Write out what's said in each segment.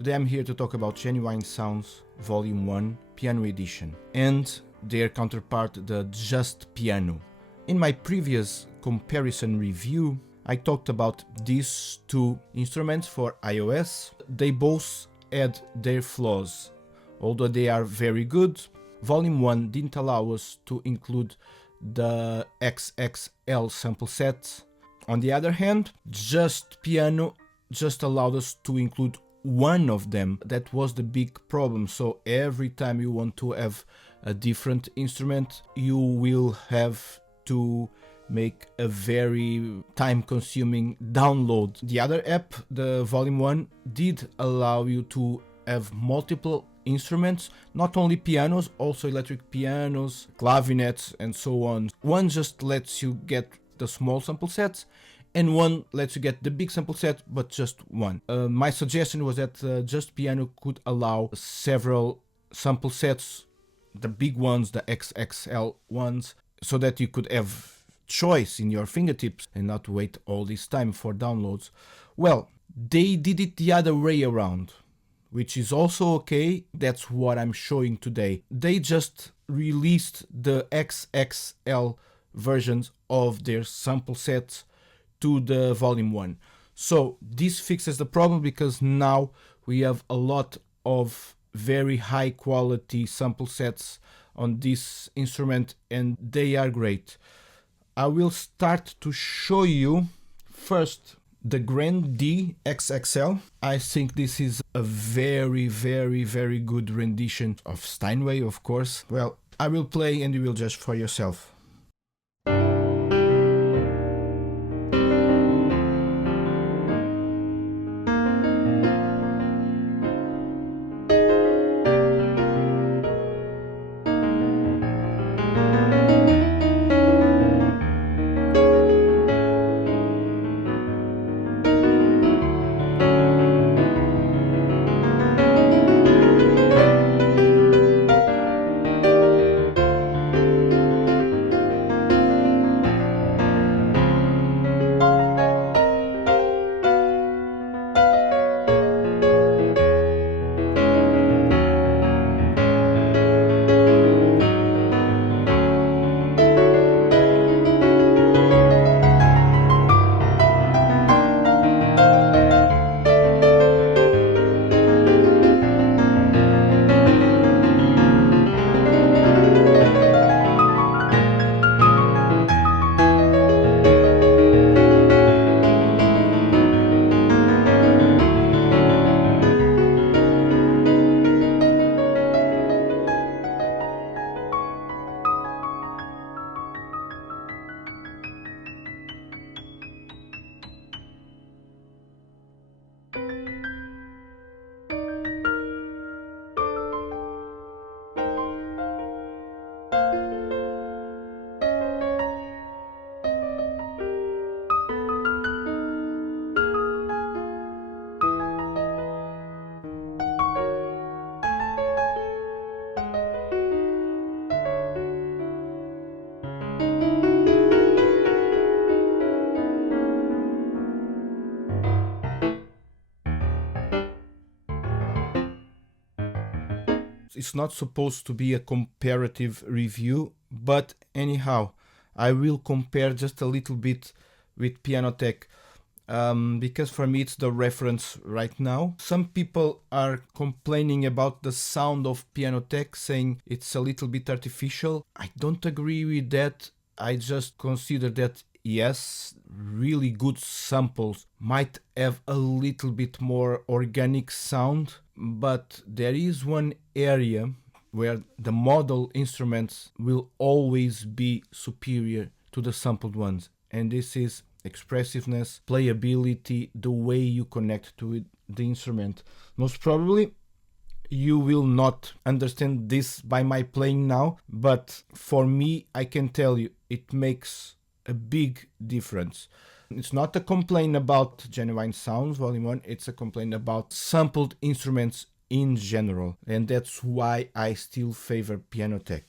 Today I'm here to talk about Genuine Sounds Volume 1 Piano Edition and their counterpart, the Just Piano. In my previous comparison review, I talked about these two instruments for iOS. They both had their flaws. Although they are very good, Volume 1 didn't allow us to include the XXL sample set. On the other hand, Just Piano just allowed us to include one of them. That was the big problem. So every time you want to have a different instrument, you will have to make a very time-consuming download. The other app, the Volume 1, did allow you to have multiple instruments, not only pianos, also electric pianos, clavinets, and so on. One just lets you get the small sample sets, and one lets you get the big sample set, but just one. My suggestion was that Just Piano could allow several sample sets, the big ones, the XXL ones, so that you could have choice in your fingertips and not wait all this time for downloads. Well, they did it the other way around, which is also okay. That's what I'm showing today. They just released the XXL versions of their sample sets to the Volume 1. So this fixes the problem, because now we have a lot of very high quality sample sets on this instrument, and they are great. I will start to show you first the Grand D XXL. I think this is a very good rendition of Steinway, of course. Well, I will play and you will judge for yourself. It's not supposed to be a comparative review, but anyhow, I will compare just a little bit with Pianoteq, because for me it's the reference right now. Some people are complaining about the sound of Pianoteq, saying it's a little bit artificial. I don't agree with that. I just consider that yes, really good samples might have a little bit more organic sound, but there is one area where the model instruments will always be superior to the sampled ones, and this is expressiveness, playability, the way you connect to the instrument. Most probably you will not understand this by my playing now, but for me, I can tell you it makes a big difference. It's not a complaint about Genuine Sounds Volume 1, it's a complaint about sampled instruments in general, and that's why I still favor Pianoteq.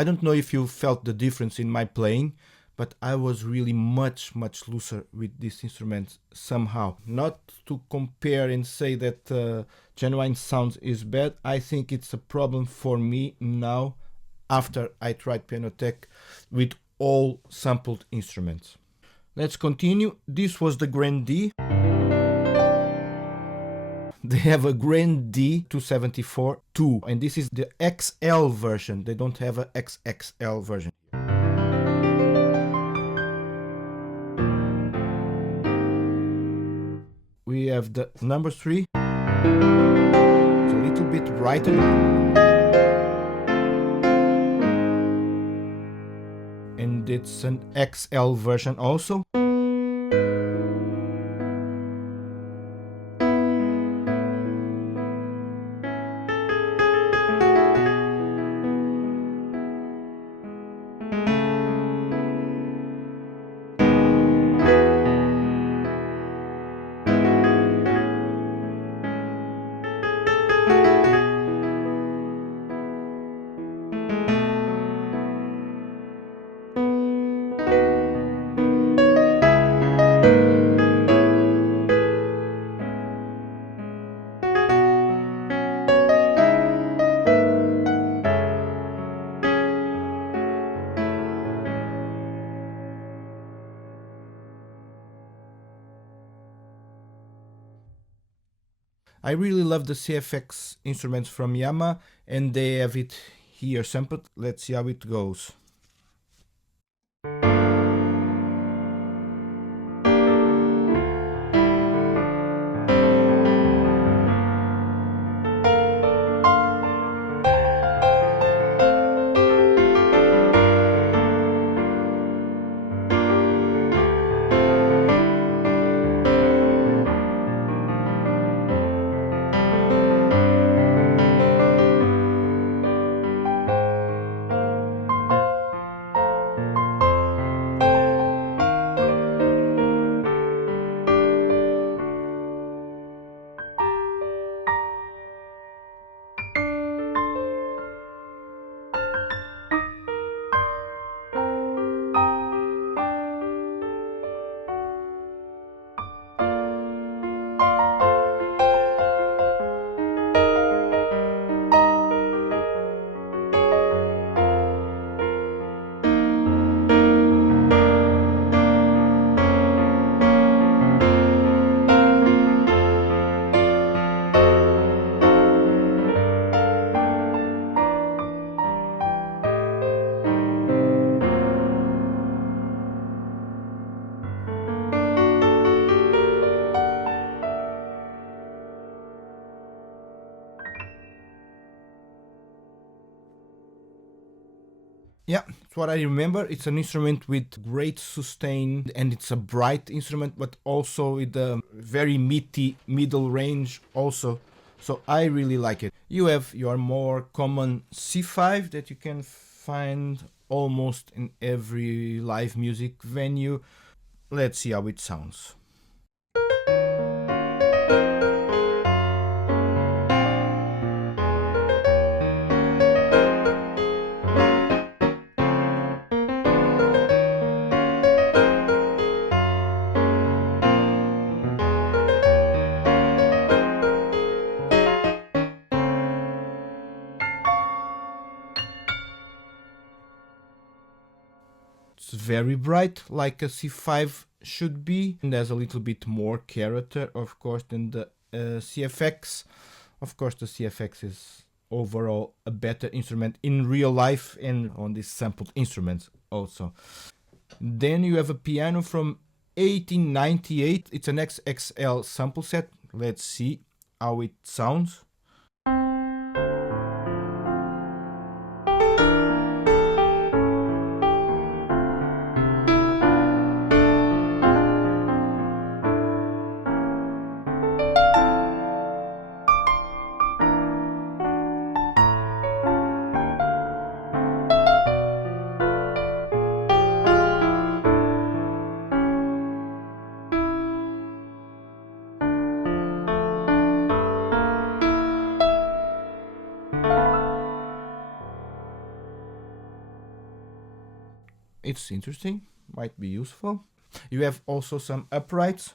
I don't know if you felt the difference in my playing, but I was really much looser with this instrument somehow. Not to compare and say that Genuine Sounds is bad. I think it's a problem for me now after I tried Pianoteq with all sampled instruments. Let's continue. This was the Grand D. They have a Grand D 274 2, and this is the XL version. They don't have a XXL version. We have the number 3. It's a little bit brighter. And it's an XL version also. I really love the CFX instruments from Yamaha, and they have it here sampled. Let's see how it goes. Yeah, it's what I remember. It's an instrument with great sustain, and it's a bright instrument, but also with a very meaty middle range also. So I really like it. You have your more common C5 that you can find almost in every live music venue. Let's see how it sounds. It's very bright, like a C5 should be, and has a little bit more character, of course, than the CFX. Of course, the CFX is overall a better instrument in real life and on these sampled instruments also. Then you have a piano from 1898. It's an XXL sample set. Let's see how it sounds. It's interesting, might be useful. You have also some uprights.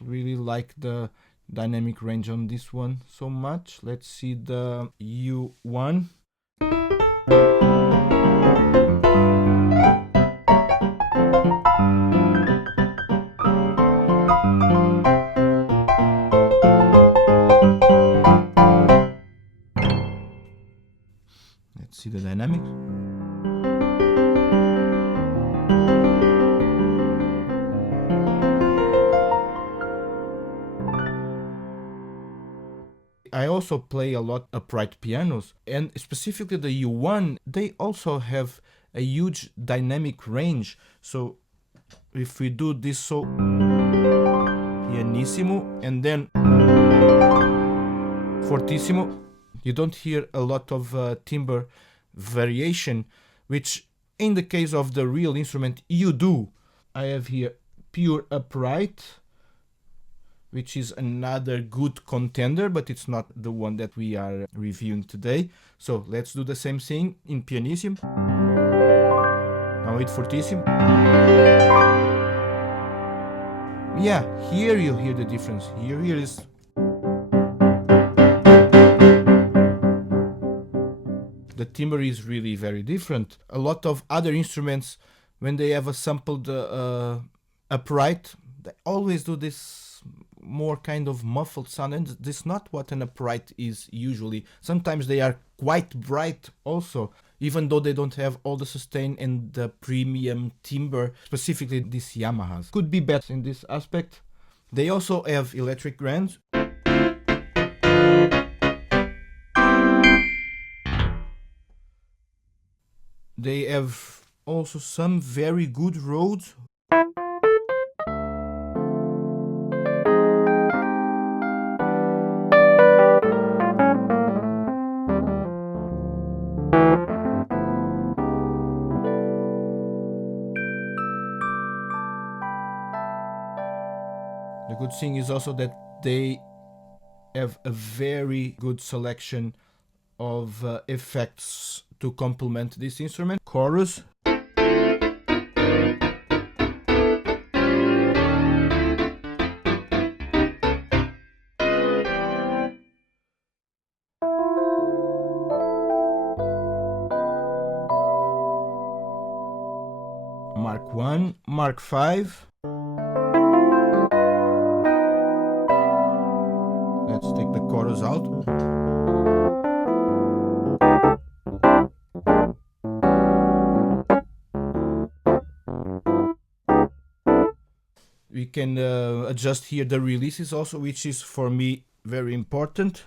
Really like the dynamic range on this one so much. Let's see the U1. Let's see the dynamics. I also play a lot upright pianos, and specifically the U1, they also have a huge dynamic range. So if we do this, so pianissimo and then fortissimo, you don't hear a lot of timbre variation, which in the case of the real instrument you do. I have here pure upright, which is another good contender, but it's not the one that we are reviewing today. So let's do the same thing in pianissimo. Now with fortissimo. Yeah, here you hear the difference. Here is... the timbre is really very different. A lot of other instruments, when they have a sampled upright, they always do this more kind of muffled sound, and this is not what an upright is usually. Sometimes they are quite bright also, even though they don't have all the sustain and the premium timbre, specifically these Yamahas. Could be better in this aspect. They also have electric grands. They have also some very good RODEs. The good thing is also that they have a very good selection of effects to complement this instrument. Chorus. Mark 1, Mark 5. Let's take the chorus out. We can adjust here the releases also, which is for me very important.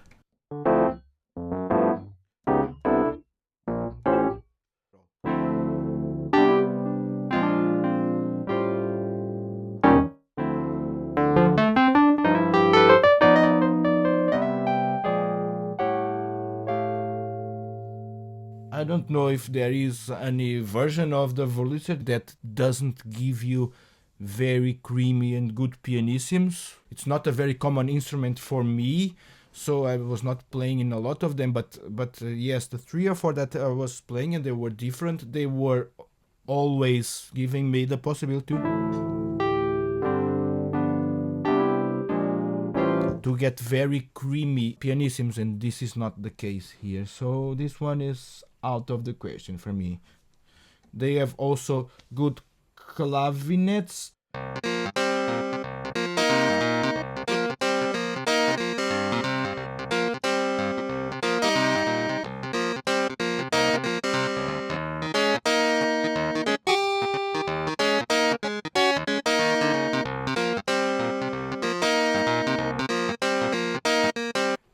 I don't know if there is any version of the Voluser that doesn't give you very creamy and good pianissimos. It's not a very common instrument for me, so I was not playing in a lot of them, but yes, the 3 or 4 that I was playing, and they were different, they were always giving me the possibility to get very creamy pianissimos, and this is not the case here. So this one is out of the question for me. They have also good clavinets.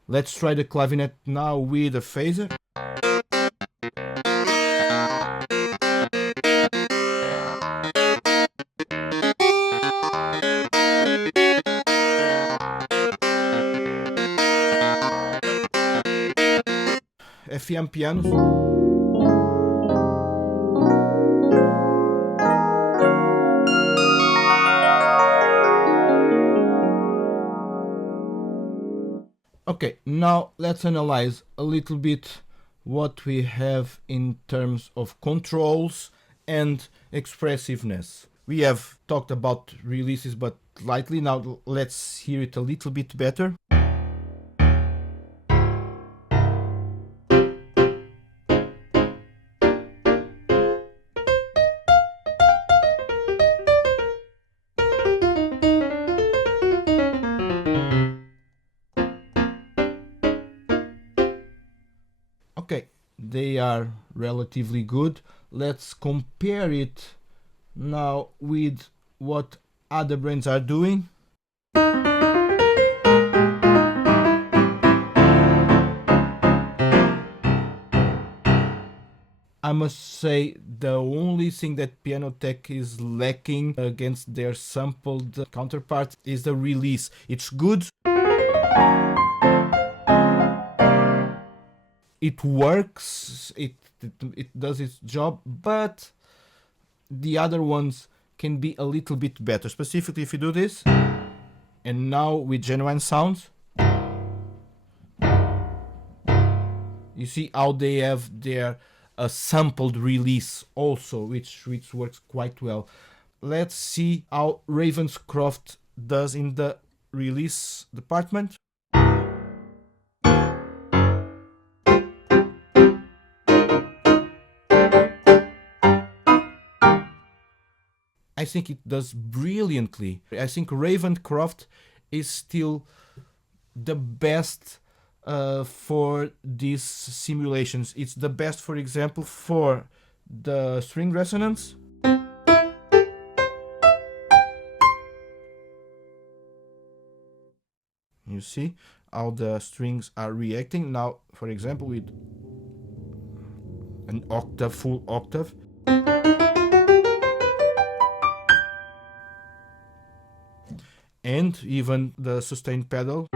Let's try the clavinet now with a phaser. FM pianos. Okay, now let's analyze a little bit what we have in terms of controls and expressiveness. We have talked about releases but lightly, now let's hear it a little bit better. Okay, they are relatively good. Let's compare it now with what other brands are doing. I must say the only thing that Pianoteq is lacking against their sampled counterparts is the release. It's good. It works, it does its job, but the other ones can be a little bit better. Specifically if you do this, and now with genuine sounds, you see how they have their sampled release also, which works quite well. Let's see how Ravenscroft does in the release department. I think it does brilliantly. I think Ravenscroft is still the best for these simulations. It's the best, for example, for the string resonance. You see how the strings are reacting. Now, for example, with an octave, full octave. And even the sustain pedal.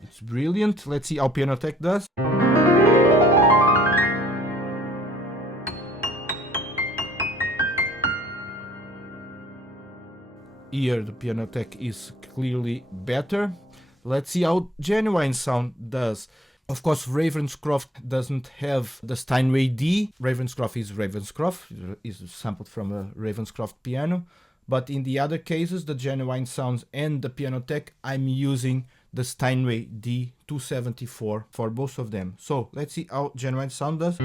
It's brilliant. Let's see how Pianoteq does. Here the Pianoteq is clearly better. Let's see how genuine sound does. Of course, Ravenscroft doesn't have the Steinway D. Ravenscroft is sampled from a Ravenscroft piano. But in the other cases, the genuine sounds and the Pianoteq, I'm using the Steinway D274 for both of them. So let's see how genuine sound does.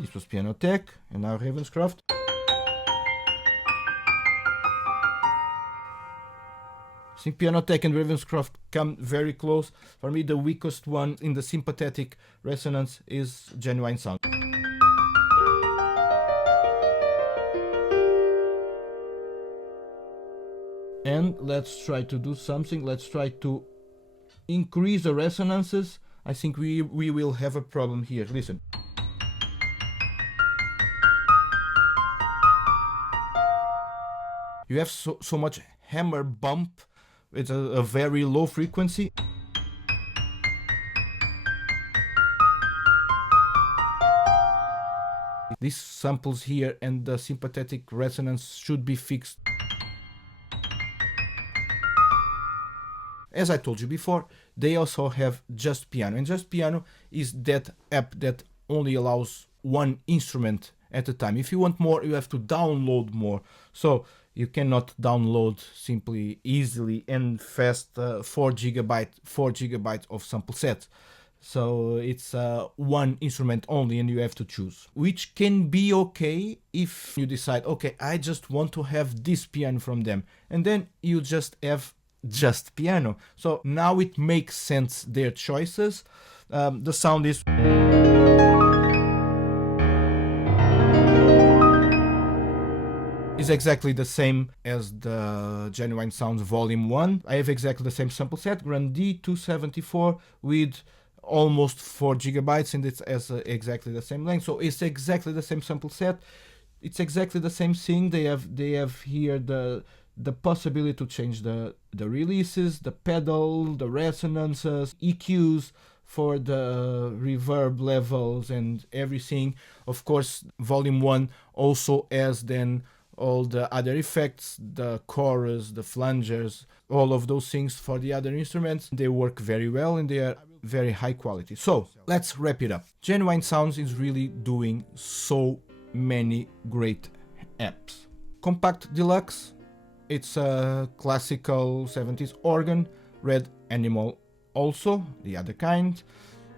This was Pianoteq, and now Ravenscroft. I think Pianoteq and Ravenscroft come very close. For me, the weakest one in the sympathetic resonance is genuine sound. And let's try to do something. Let's try to increase the resonances. I think we will have a problem here. Listen. You have so much hammer bump. It's a very low frequency. These samples here and the sympathetic resonance should be fixed. As I told you before, they also have Just Piano, and Just Piano is that app that only allows one instrument at a time. If you want more, you have to download more. So you cannot download simply easily and fast 4 gigabytes of sample set. So it's one instrument only and you have to choose, which can be okay if you decide, okay, I just want to have this piano from them, and then you just have Just Piano. So now it makes sense, their choices. The sound is is exactly the same as the Genuine Sounds Volume 1. I have exactly the same sample set, Grand D274 with almost 4 gigabytes, and it's as exactly the same length. So it's exactly the same sample set. It's exactly the same thing. They have here the possibility to change the releases, the pedal, the resonances, EQs for the reverb levels and everything. Of course, Volume 1 also has then all the other effects, the chorus, the flangers, all of those things for the other instruments. They work very well and they are very high quality. So let's wrap it up. Genuine Sounds is really doing so many great apps. Compact Deluxe, it's a classical 70s organ, Red Animal also, the other kind.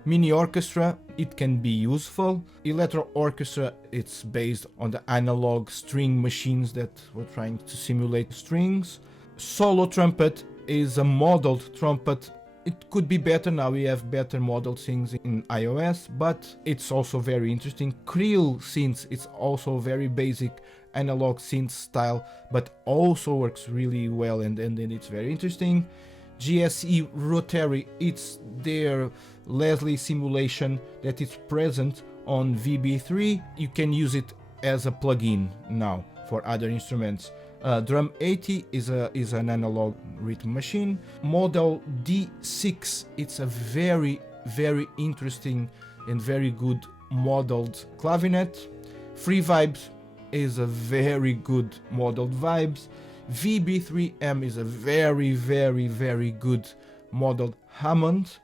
Mini Orchestra, it can be useful. Electro Orchestra, it's based on the analog string machines that were trying to simulate strings. Solo Trumpet is a modeled trumpet. It could be better, now we have better modeled things in iOS, but it's also very interesting. Creel Synths, it's also very basic analog synth style, but also works really well and it's very interesting. GSE Rotary, it's their Leslie simulation that is present on VB3. You can use it as a plugin now for other instruments. Drum 80 is an analog rhythm machine. Model D6, it's a very interesting and very good modeled clavinet. Free Vibes is a very good modeled vibes. VB3M is a very good modeled Hammond.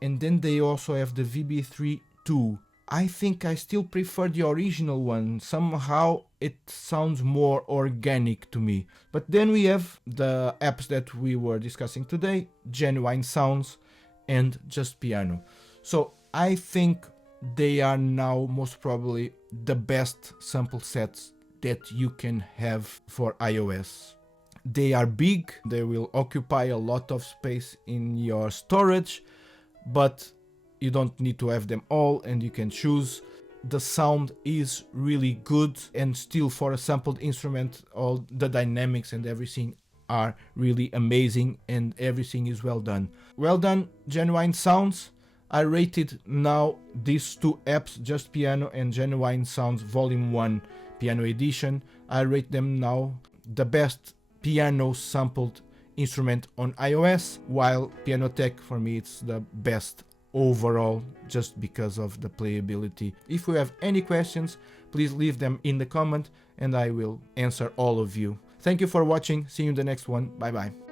And then they also have the VB32. I think I still prefer the original one. Somehow it sounds more organic to me. But then we have the apps that we were discussing today, Genuine Sounds and Just Piano. So I think they are now most probably the best sample sets that you can have for iOS. They are big, they will occupy a lot of space in your storage, but you don't need to have them all and you can choose. The sound is really good, and still for a sampled instrument, all the dynamics and everything are really amazing and everything is well done. Well done, Genuine Sounds. I rated now these two apps, Just Piano and Genuine Sounds Volume 1 Piano Edition. I rate them now the best piano sampled instrument on iOS, while Pianoteq for me it's the best overall just because of the playability. If you have any questions, please leave them in the comment and I will answer all of you. Thank you for watching. See you in the next one. Bye bye.